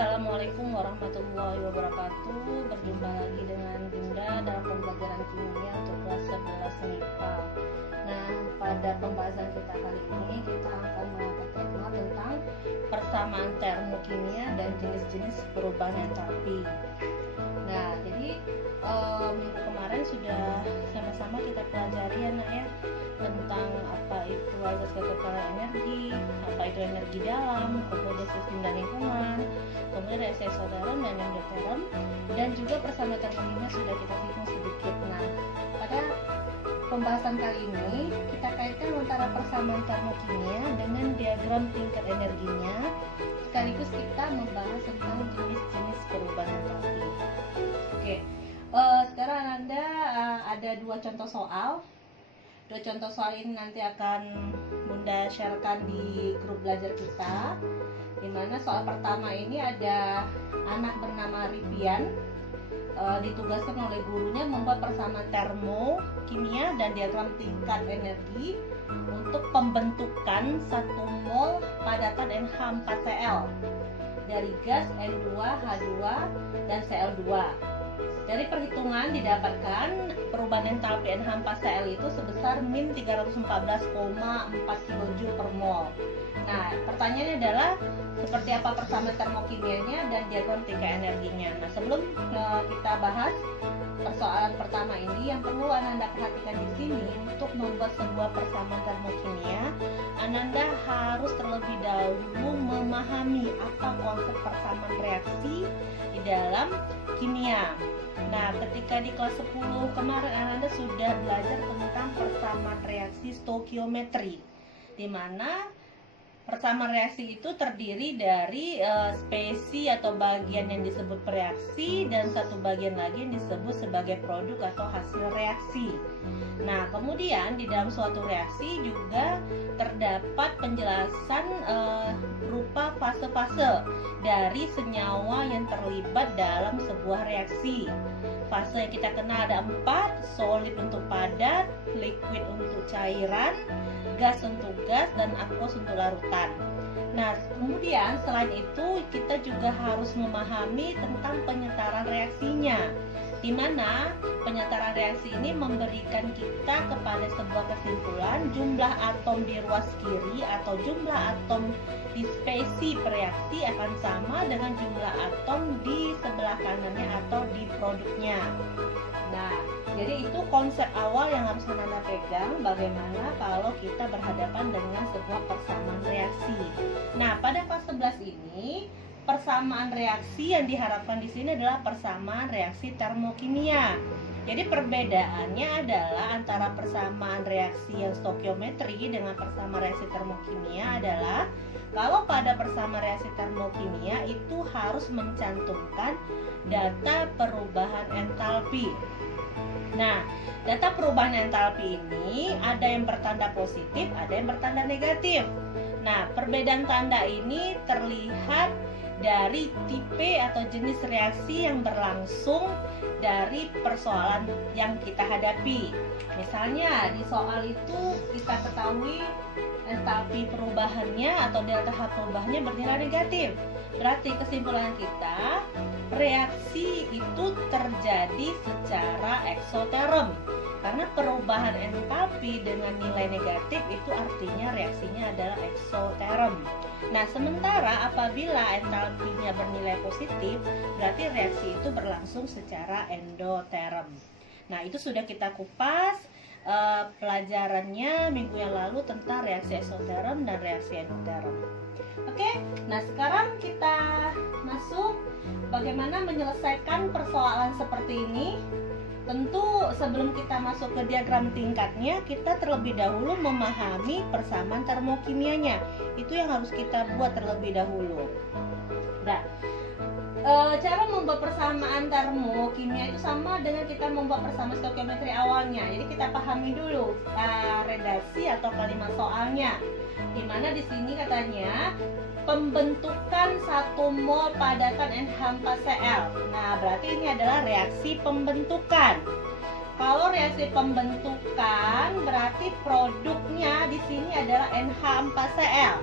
Assalamualaikum warahmatullahi wabarakatuh. Berjumpa lagi dengan Bunda dalam pembelajaran kimia untuk kelas 11 MIPA. Nah, pada pembahasan kita kali ini kita akan mengangkat tema tentang persamaan termokimia dan jenis-jenis perubahan entalpi. Nah, jadi minggu kemarin sudah sama-sama kita pelajari ya nak ya, tentang apa itu azas kekekalan energi, apa itu energi dalam, kemudian sistem dan lingkungan, kemudian reaksi eksoterm dan endoterm, dan juga persamaan termokimia sudah kita singgung sedikit. Nah, pada pembahasan kali ini kita kaitkan antara persamaan termokimia dengan diagram tingkat energinya, sekaligus kita membahas tentang jenis-jenis perubahan entalpi. Oke, sekarang Anda ada dua contoh soal. Dua contoh soal ini nanti akan Bunda sharekan di grup belajar kita, dimana soal pertama ini ada anak bernama Rivian, ditugaskan oleh gurunya membuat persamaan termokimia dan diagram tingkat energi untuk pembentukan 1 mol padatan NH4Cl dari gas N2H2 dan Cl2. Dari perhitungan didapatkan perubahan entalpi NH4Cl itu sebesar min 314,4 kJ per mol. Nah, pertanyaannya adalah seperti apa persamaan termokimianya dan diagram tingkat energinya. Nah, sebelum kita bahas persoalan pertama ini, yang perlu Ananda perhatikan di sini, untuk membuat sebuah persamaan termokimia, Ananda harus terlebih dahulu memahami apa konsep persamaan reaksi di dalam kimia. Nah, ketika di kelas 10 kemarin Ananda sudah belajar tentang persamaan reaksi stoikiometri, di mana persamaan reaksi itu terdiri dari spesi atau bagian yang disebut reaksi dan satu bagian lagi yang disebut sebagai produk atau hasil reaksi. Nah, kemudian di dalam suatu reaksi juga terdapat penjelasan berupa fase-fase dari senyawa yang terlibat dalam sebuah reaksi. Fase yang kita kenal ada 4, solid untuk padat, liquid untuk cairan, gas untuk gas, dan aqueous untuk larutan. Nah, kemudian selain itu kita juga harus memahami tentang penyetaran reaksinya, di mana penyetaran reaksi ini memberikan kita kepada sebuah kesimpulan jumlah atom di ruas kiri atau jumlah atom di spesi reaksi akan sama dengan jumlah atom di sebelah kanannya atau di produknya. Nah, jadi itu konsep awal yang harus Anda pegang, bagaimana kalau kita berhadapan dengan sebuah persamaan reaksi. Nah, pada kelas 11 ini persamaan reaksi yang diharapkan di sini adalah persamaan reaksi termokimia. Jadi perbedaannya adalah antara persamaan reaksi yang stoikiometri dengan persamaan reaksi termokimia adalah kalau pada persamaan reaksi termokimia itu harus mencantumkan data perubahan entalpi. Nah, data perubahan entalpi ini ada yang bertanda positif, ada yang bertanda negatif. Nah, perbedaan tanda ini terlihat dari tipe atau jenis reaksi yang berlangsung dari persoalan yang kita hadapi. Misalnya di soal itu kita ketahui entalpi perubahannya atau delta H perubahannya bernilai negatif. Berarti kesimpulan kita, reaksi itu terjadi secara eksoterm. Karena perubahan entalpi dengan nilai negatif itu artinya reaksinya adalah eksoterm. Nah, sementara apabila entalpinya bernilai positif, berarti reaksi itu berlangsung secara endoterm. Nah, itu sudah kita kupas pelajarannya minggu yang lalu tentang reaksi eksoterm dan reaksi endoterm. Oke, nah sekarang kita masuk bagaimana menyelesaikan persoalan seperti ini. Tentu sebelum kita masuk ke diagram tingkatnya, kita terlebih dahulu memahami persamaan termokimianya. Itu yang harus kita buat terlebih dahulu. Nah, cara membuat persamaan termokimia itu sama dengan kita membuat persamaan stoikiometri awalnya. Jadi kita pahami dulu redaksi atau kalimat soalnya. Dimana di sini katanya pembentukan 1 mol padatan NH4Cl. Nah, berarti ini adalah reaksi pembentukan. Kalau reaksi pembentukan berarti produknya di sini adalah NH4Cl.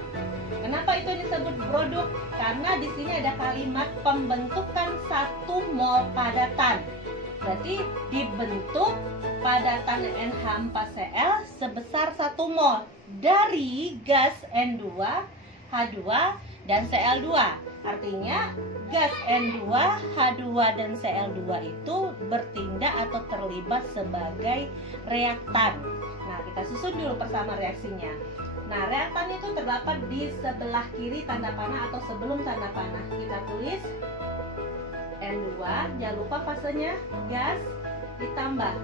Kenapa itu disebut produk? Karena di sini ada kalimat pembentukan 1 mol padatan. Berarti dibentuk padatan NH4Cl sebesar 1 mol dari gas N2, H2, dan Cl2. Artinya gas N2, H2, dan Cl2 itu bertindak atau terlibat sebagai reaktan. Nah, kita susun dulu bersama reaksinya. Nah, reaktan itu terdapat di sebelah kiri tanda panah atau sebelum tanda panah. Kita tulis N2, jangan lupa fasenya gas ditambah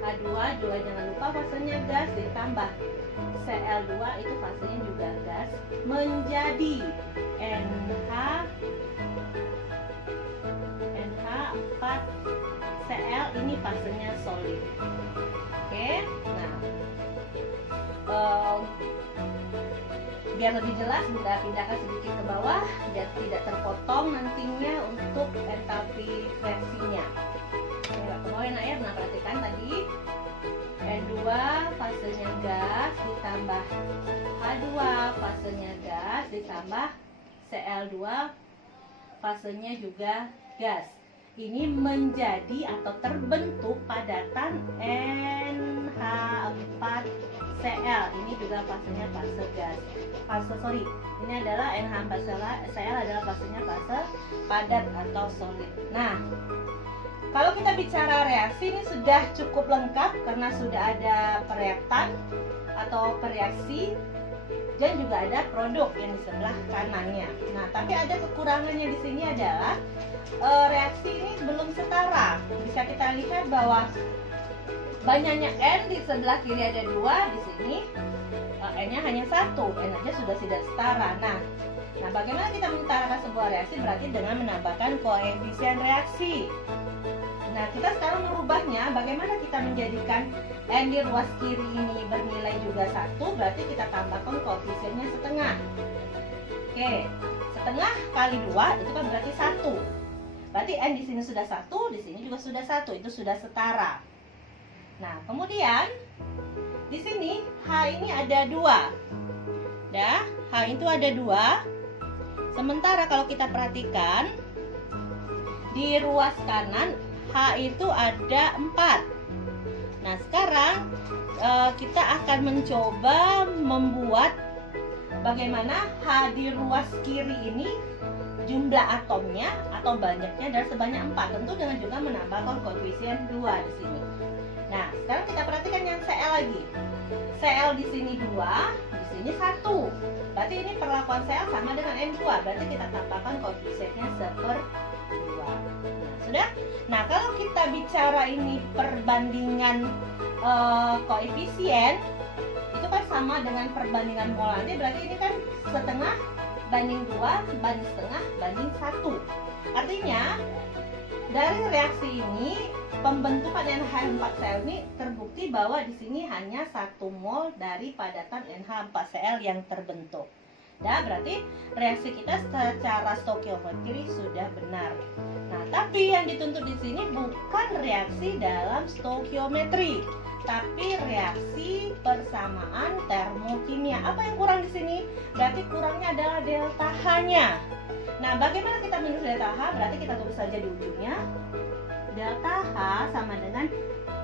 H2 juga jangan lupa fasenya gas ditambah Cl2 itu fasenya juga gas menjadi NH4Cl ini fasenya solid. Oke, nah biar lebih jelas Bunda pindahkan sedikit ke bawah biar tidak terpotong nantinya untuk entalpi reaksinya. Oke, ke bawah ya nak ya. Nah, perhatikan tadi N2 fasenya gas ditambah H2 fasenya gas ditambah Cl2 fasenya juga gas. Ini menjadi atau terbentuk padatan NH4Cl. Ini juga fasenya fase gas. Ini adalah NH4Cl adalah fasenya fase padat atau solid. Nah, kalau kita bicara reaksi ini sudah cukup lengkap karena sudah ada pereaktan atau pereaksi dan juga ada produk yang di sebelah kanannya. Nah, tapi ada kekurangannya di sini adalah reaksi ini belum setara. Bisa kita lihat bahwa banyaknya N di sebelah kiri ada 2, di sini N-nya hanya 1, N aja sudah tidak setara. Nah, bagaimana kita menyetarakan sebuah reaksi? Berarti dengan menambahkan koefisien reaksi. Nah, kita sekarang merubahnya. Bagaimana kita menjadikan N di ruas kiri ini bernilai juga 1? Berarti kita tambahkan koefisiennya setengah. Oke, setengah kali 2 itu kan berarti 1. Berarti N di sini sudah 1, di sini juga sudah 1. Itu sudah setara. Nah, kemudian di sini H ini ada 2. Dah, H itu ada 2. Sementara kalau kita perhatikan di ruas kanan H itu ada 4. Nah, sekarang kita akan mencoba membuat bagaimana H di ruas kiri ini jumlah atomnya atau banyaknya adalah sebanyak 4. Tentu dengan juga menambahkan koefisien 2 di sini. Nah, sekarang kita perhatikan yang Cl lagi. Cl di sini 2, di sini 1. Berarti ini perlakuan Cl sama dengan N2. Berarti kita tambahkan koefisiennya 1/2. Nah, sudah? Nah, kalau kita bicara ini perbandingan koefisien itu kan sama dengan perbandingan molarnya. Berarti ini kan setengah banding 2 banding setengah banding 1. Artinya dari reaksi ini pembentukan NH4Cl ini terbukti bahwa di sini hanya 1 mol dari padatan NH4Cl yang terbentuk. Nah, berarti reaksi kita secara stoikiometri sudah benar. Nah, tapi yang dituntut di sini bukan reaksi dalam stoikiometri, tapi reaksi persamaan termokimia. Apa yang kurang di sini? Berarti kurangnya adalah delta H-nya. Nah, bagaimana kita menulis delta H? Berarti kita tulis saja di ujungnya. Delta H sama dengan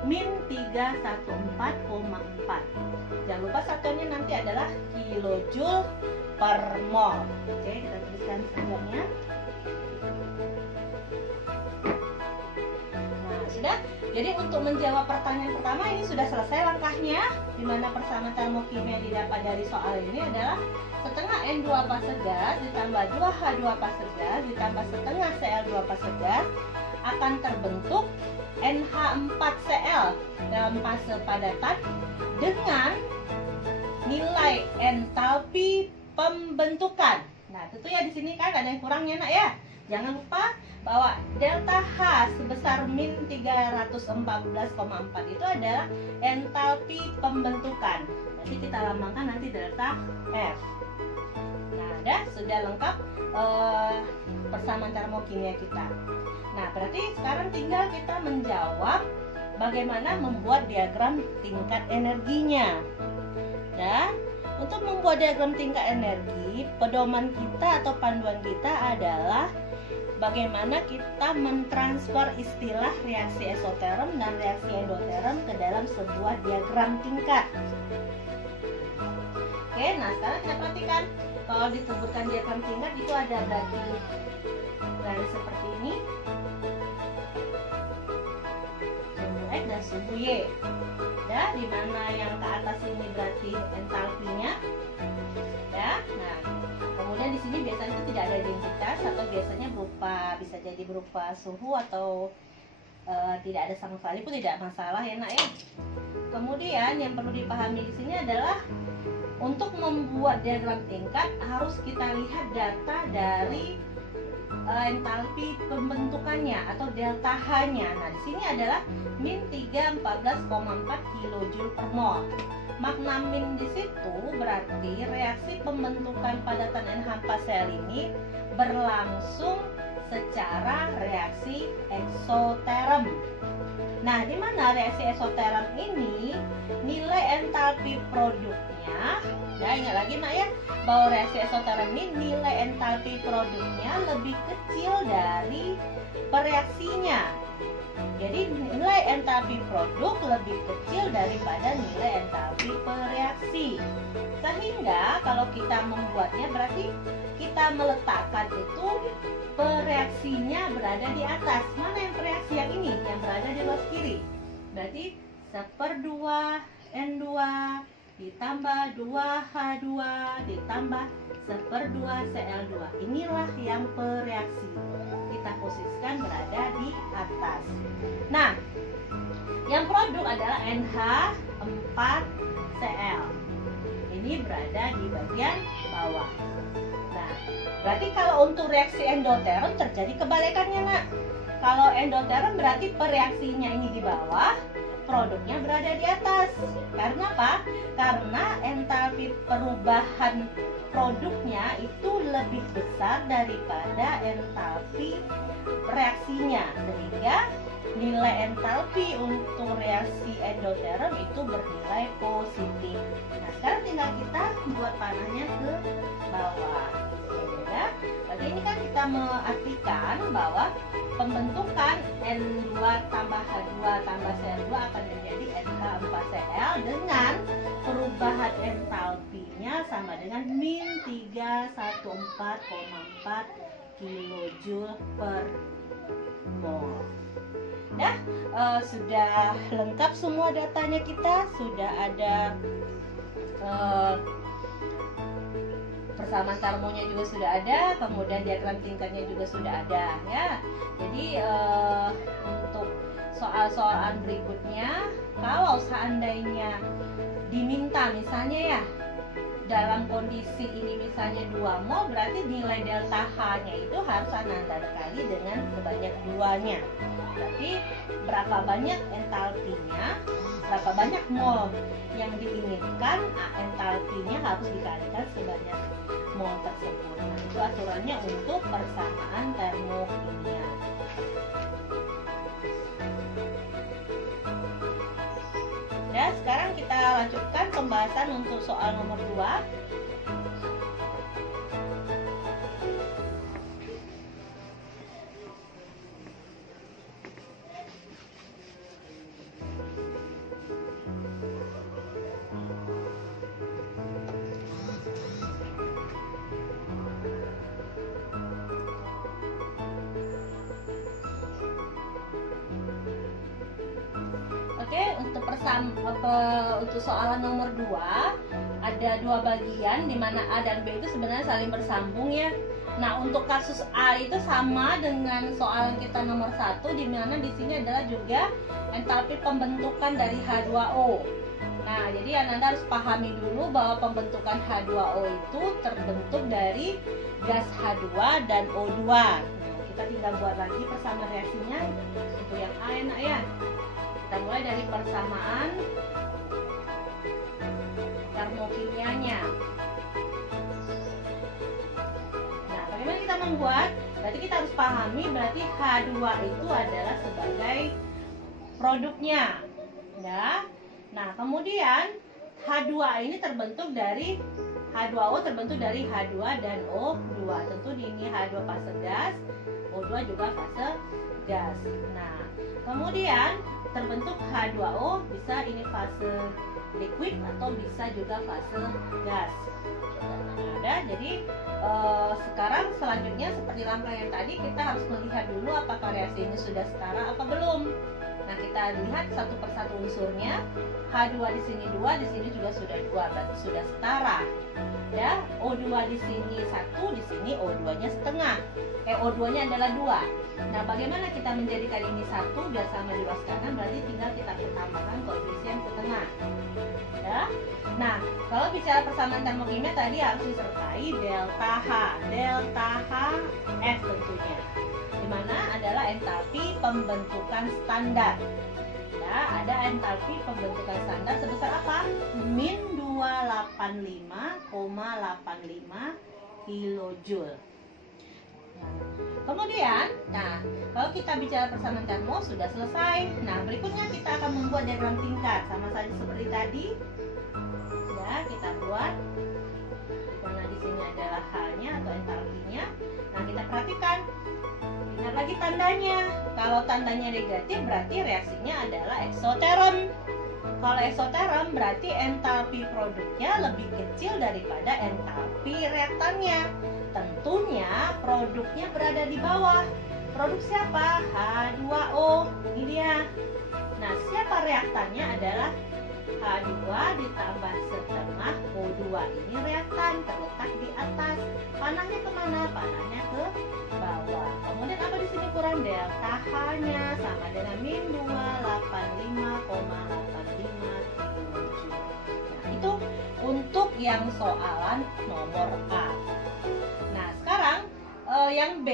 min 314,4. Jangan lupa satuannya nanti adalah kilojoule per mol. Oke, kita tuliskan satuannya. Nah, sudah. Jadi untuk menjawab pertanyaan pertama ini sudah selesai langkahnya, di mana persamaan termokimia didapat dari soal ini adalah setengah N2 fase gas ditambah 2H2 fase gas ditambah setengah Cl2 fase gas akan terbentuk NH4Cl dalam fase padatan dengan nilai entalpi pembentukan. Nah, tentu ya di sini kan ada yang kurangnya nak ya. Jangan lupa bahwa delta H sebesar min 314,4 itu adalah entalpi pembentukan. Nanti kita lambangkan nanti delta F. Nah, sudah lengkap persamaan termokimia kita. Nah, berarti sekarang tinggal kita menjawab bagaimana membuat diagram tingkat energinya. Dan Untuk membuat diagram tingkat energi, pedoman kita atau panduan kita adalah bagaimana kita mentransfer istilah reaksi eksoterm dan reaksi endoterm ke dalam sebuah diagram tingkat. Oke, nah sekarang kita perhatikan kalau disebutkan diagram tingkat itu ada berarti garis seperti ini, sumbu X dan sumbu Y. Ya, di mana yang ke atas ini berarti entalpinya. Ya, nah kemudian di sini biasanya tidak ada identitas atau biasanya bisa jadi berupa suhu atau tidak ada sama sekali pun tidak masalah ya nak ya. Kemudian yang perlu dipahami di sini adalah untuk membuat diagram tingkat harus kita lihat data dari entalpi pembentukannya atau delta H-nya. Nah, di sini adalah min 314,4 kJ per mol. Makna min di situ berarti reaksi pembentukan padatan NH4 sel ini berlangsung secara reaksi eksoterm. Nah, di mana reaksi eksoterm ini nilai entalpi produknya, ya ingat lagi nak ya, bahwa reaksi eksoterm ini nilai entalpi produknya lebih kecil dari pereaksinya. Jadi nilai entalpi produk lebih kecil daripada nilai entalpi pereaksi. Sehingga kalau kita membuatnya berarti kita meletakkan itu pereaksinya berada di atas. Mana yang pereaksi yang ini? Yang berada di luar kiri. Berarti 1/2 N2 ditambah 2H2 ditambah 1/2 Cl2. Inilah yang pereaksi. Kita posisikan berada di atas. Nah, yang produk adalah NH4Cl. Ini berada di bagian bawah. Nah, berarti kalau untuk reaksi endoterm terjadi kebalikannya nak. Kalau endoterm berarti pereaksinya ini di bawah, produknya berada di atas. Karena apa? Karena entalpi perubahan produknya itu lebih besar daripada entalpi reaksinya, sehingga nilai entalpi untuk reaksi endoterm itu bernilai positif. Nah, sekarang tinggal kita buat panahnya ke bawah. Ya, berarti ini kan kita mengartikan bahwa pembentukan N2 tambah H2 tambah Cl2 akan menjadi NH4Cl dengan perubahan entalpinya sama dengan min 314,4 kJ per mol. Nah, sudah lengkap semua datanya kita, sudah ada persamaan termonya juga sudah ada, kemudian diagram tingkatnya juga sudah ada ya. Jadi untuk soal-soalan berikutnya, kalau seandainya diminta misalnya ya dalam kondisi ini misalnya 2 mol, berarti nilai delta H-nya itu harus Ananda kali dengan sebanyak 2-nya. Berarti berapa banyak entalpinya, berapa banyak mol yang diinginkan, entalpinya harus dikalikan sebanyak mol tersebut. Nah, itu aturannya untuk persamaan termokimia. Ya, sekarang kita lanjutkan pembahasan untuk soal nomor 2. Untuk soalan nomor 2 ada 2 bagian di mana A dan B itu sebenarnya saling bersambung ya. Nah, untuk kasus A itu sama dengan soalan kita nomor 1, di mana di sini adalah juga entalpi pembentukan dari H2O. Nah, jadi Ananda harus pahami dulu bahwa pembentukan H2O itu terbentuk dari gas H2 dan O2. Nah, kita tinggal buat lagi persamaan reaksinya untuk yang A enak ya. Kita mulai dari persamaan termokimianya. Nah, bagaimana kita membuat? Berarti kita harus pahami berarti H2 itu adalah sebagai produknya. Ya. Nah, kemudian H2A ini terbentuk dari H2O terbentuk dari H2 dan O2. Tentu ini H2 fase gas, O2 juga fase gas. Nah, kemudian terbentuk H2O bisa ini fase liquid atau bisa juga fase gas. Ada, jadi sekarang selanjutnya seperti rangkaian tadi kita harus melihat dulu apakah reaksi ini sudah setara apa belum. Nah, kita lihat satu persatu unsurnya. H2 di sini 2, di sini juga sudah 2, berarti sudah setara. Ya, O2 di sini 1, di sini O2-nya setengah. O2-nya adalah 2. Nah, bagaimana kita menjadikan ini 1 biar sama di luas kanan? Berarti tinggal kita tambahkan koefisien setengah. Ya. Nah, kalau bicara persamaan termokimia tadi harus disertai delta H. Delta H F tentunya, di mana adalah entalpi pembentukan standar. Ya, ada entalpi pembentukan standar sebesar apa? Min 285,85 kilojoule. Kemudian, nah, kalau kita bicara persamaan termo sudah selesai. Nah, berikutnya kita akan membuat diagram tingkat sama saja seperti tadi. Ya, kita buat. Karena di sini adalah H-nya atau entalpinya. Nah, kita perhatikan. Lihat lagi tandanya. Kalau tandanya negatif berarti reaksinya adalah eksoterm. Kalau eksoterm berarti entalpi produknya lebih kecil daripada entalpi reaktannya. Tentunya produknya berada di bawah. Produk siapa? H2O. Ini dia. Nah, siapa reaktannya adalah H2 ditambah setengah O2. Ini reaktan terletak di atas. Panahnya kemana? Panahnya ke bawah. Kemudian apa di sini kurang? Delta H-nya sama dengan min 285,85 kilojoule. Nah, itu untuk yang soalan nomor A. Nah, sekarang yang B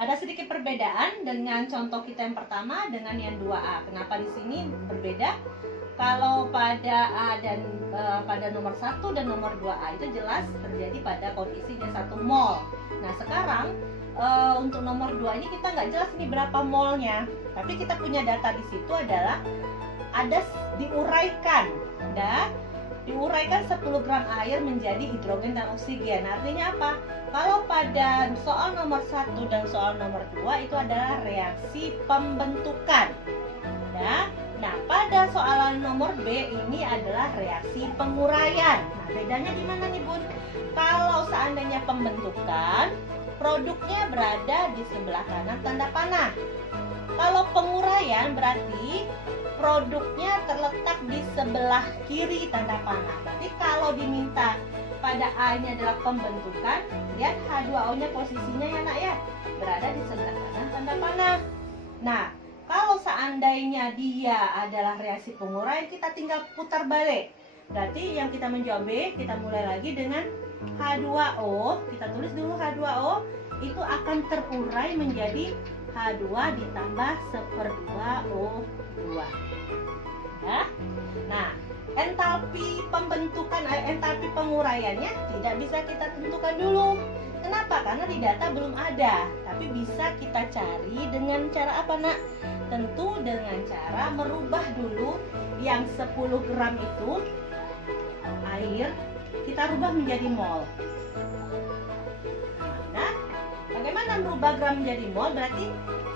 ada sedikit perbedaan dengan contoh kita yang pertama dengan yang 2A. Kenapa di sini berbeda? Kalau pada A dan pada nomor 1 dan nomor 2A itu jelas terjadi pada kondisi dia 1 mol. Nah, sekarang untuk nomor 2 ini kita nggak jelas ini berapa molnya. Tapi kita punya data di situ adalah ada diuraikan. Diuraikan 10 gram air menjadi hidrogen dan oksigen. Artinya apa? Kalau pada soal nomor 1 dan soal nomor 2 itu adalah reaksi pembentukan. Ya. Nah, pada soalan nomor B ini adalah reaksi penguraian. Nah, bedanya di mana nih, Bun? Kalau seandainya pembentukan, produknya berada di sebelah kanan tanda panah. Kalau penguraian berarti produknya terletak di sebelah kiri tanda panah. Berarti kalau diminta pada A-nya adalah pembentukan, lihat H2O-nya posisinya ya, Nak ya, berada di sebelah kanan tanda panah. Nah, kalau seandainya dia adalah reaksi penguraian, kita tinggal putar balik. Berarti yang kita menjawab B, kita mulai lagi dengan H2O. Kita tulis dulu H2O, itu akan terurai menjadi H2 ditambah 1/2 O2. Ya. Nah, entalpi pembentukan, entalpi penguraiannya tidak bisa kita tentukan dulu. Kenapa? Karena di data belum ada. Tapi bisa kita cari dengan cara apa, Nak? Tentu dengan cara merubah dulu yang 10 gram itu air, kita rubah menjadi mol. Nah, bagaimana merubah gram menjadi mol? Berarti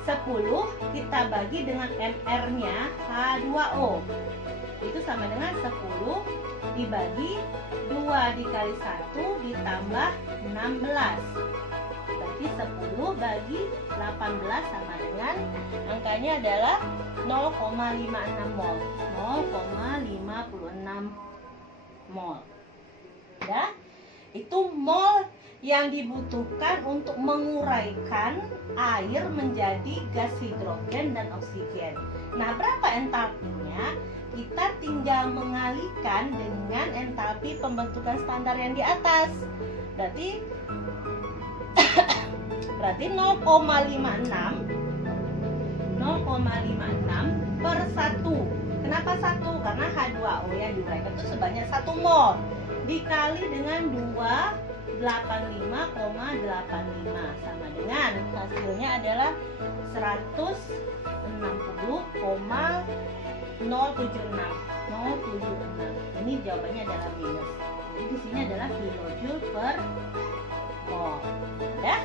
10 kita bagi dengan MR-nya H2O. Itu sama dengan 10 dibagi 2 dikali 1 ditambah 16. Berarti 10 bagi 18 sama dengan angkanya adalah 0,56 mol. 0,56 mol. Ya. Itu mol yang dibutuhkan untuk menguraikan air menjadi gas hidrogen dan oksigen. Nah, berapa entalpinya? Kita tinggal mengalihkan dengan entalpi pembentukan standar yang di atas. Berarti 0,56 per 1. Kenapa 1? Karena H2O yang diuraikan itu sebanyak 1 mol dikali dengan 285,85 sama dengan hasilnya adalah 160,5 076. Ini jawabannya adalah minus. Jadi di sini adalah kilojoule per mol. Ya.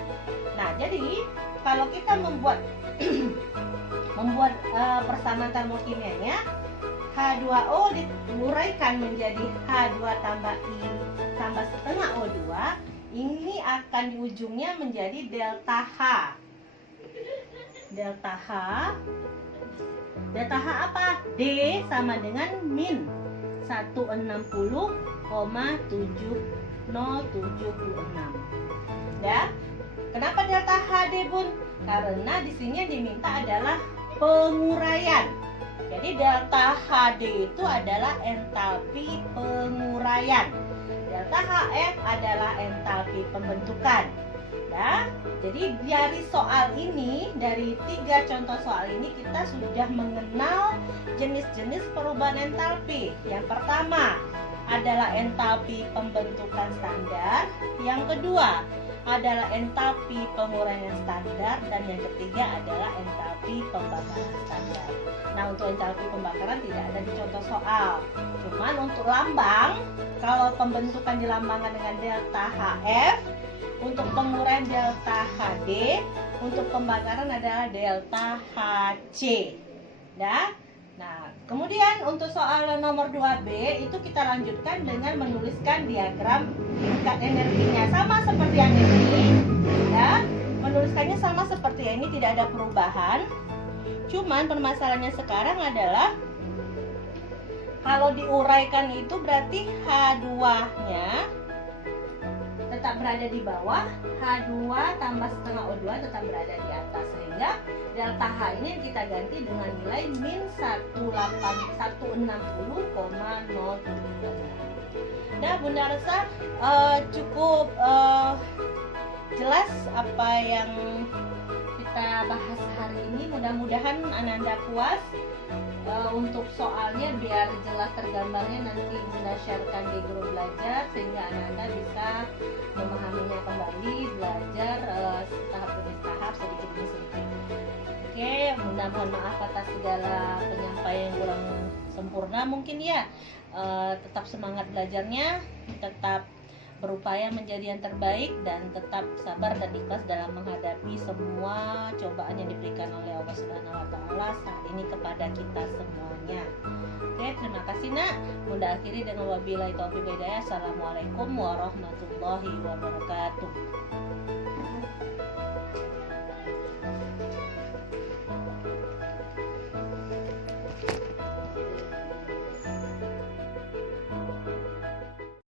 Nah, jadi kalau kita membuat persamaan termokimianya, H2O diuraikan menjadi H2 tambah I tambah setengah O2. Ini akan di ujungnya menjadi delta H. Delta H apa? D sama dengan min 160,7076. Ya. Kenapa delta HD, Bun? Karena di sini diminta adalah penguraian. Jadi delta HD itu adalah entalpi penguraian. Delta HF adalah entalpi pembentukan. Ya, jadi dari soal ini, dari 3 contoh soal ini kita sudah mengenal jenis-jenis perubahan entalpi. Yang pertama adalah entalpi pembentukan standar, yang kedua adalah entalpi penguraian standar, dan yang ketiga adalah entalpi pembakaran standar. Nah, untuk entalpi pembakaran tidak ada di contoh soal. Cuman untuk lambang, kalau pembentukan dilambangkan dengan delta HF, untuk penguraian delta HD, untuk pembakaran adalah delta HC. Ya. Nah, kemudian untuk soal nomor 2B itu kita lanjutkan dengan menuliskan diagram tingkat energinya sama seperti yang ini. Ya, menuliskannya sama seperti yang ini, tidak ada perubahan. Cuman permasalahannya sekarang adalah kalau diuraikan itu berarti H2-nya tetap berada di bawah, H2 tambah setengah O2 tetap berada di atas, sehingga delta H ini kita ganti dengan nilai min 160,076. Nah, Bunda rasa cukup jelas apa yang kita bahas hari ini. Mudah-mudahan Ananda puas. Untuk soalnya biar jelas tergambarnya nanti Bunda sharekan di grup belajar sehingga Ananda bisa memahaminya kembali, belajar tahap demi tahap, sedikit demi sedikit. Oke, Bunda mohon maaf atas segala penyampaian yang kurang sempurna mungkin ya. Tetap semangat belajarnya, tetap berupaya menjadi yang terbaik, dan tetap sabar dan ikhlas dalam menghadapi semua cobaan yang diberikan oleh Allah Subhanahu wa taala saat ini kepada kita semuanya. Oke, terima kasih Nak. Bunda akhiri dengan wabillahi taufiq wal hidayah. Assalamualaikum warahmatullahi wabarakatuh.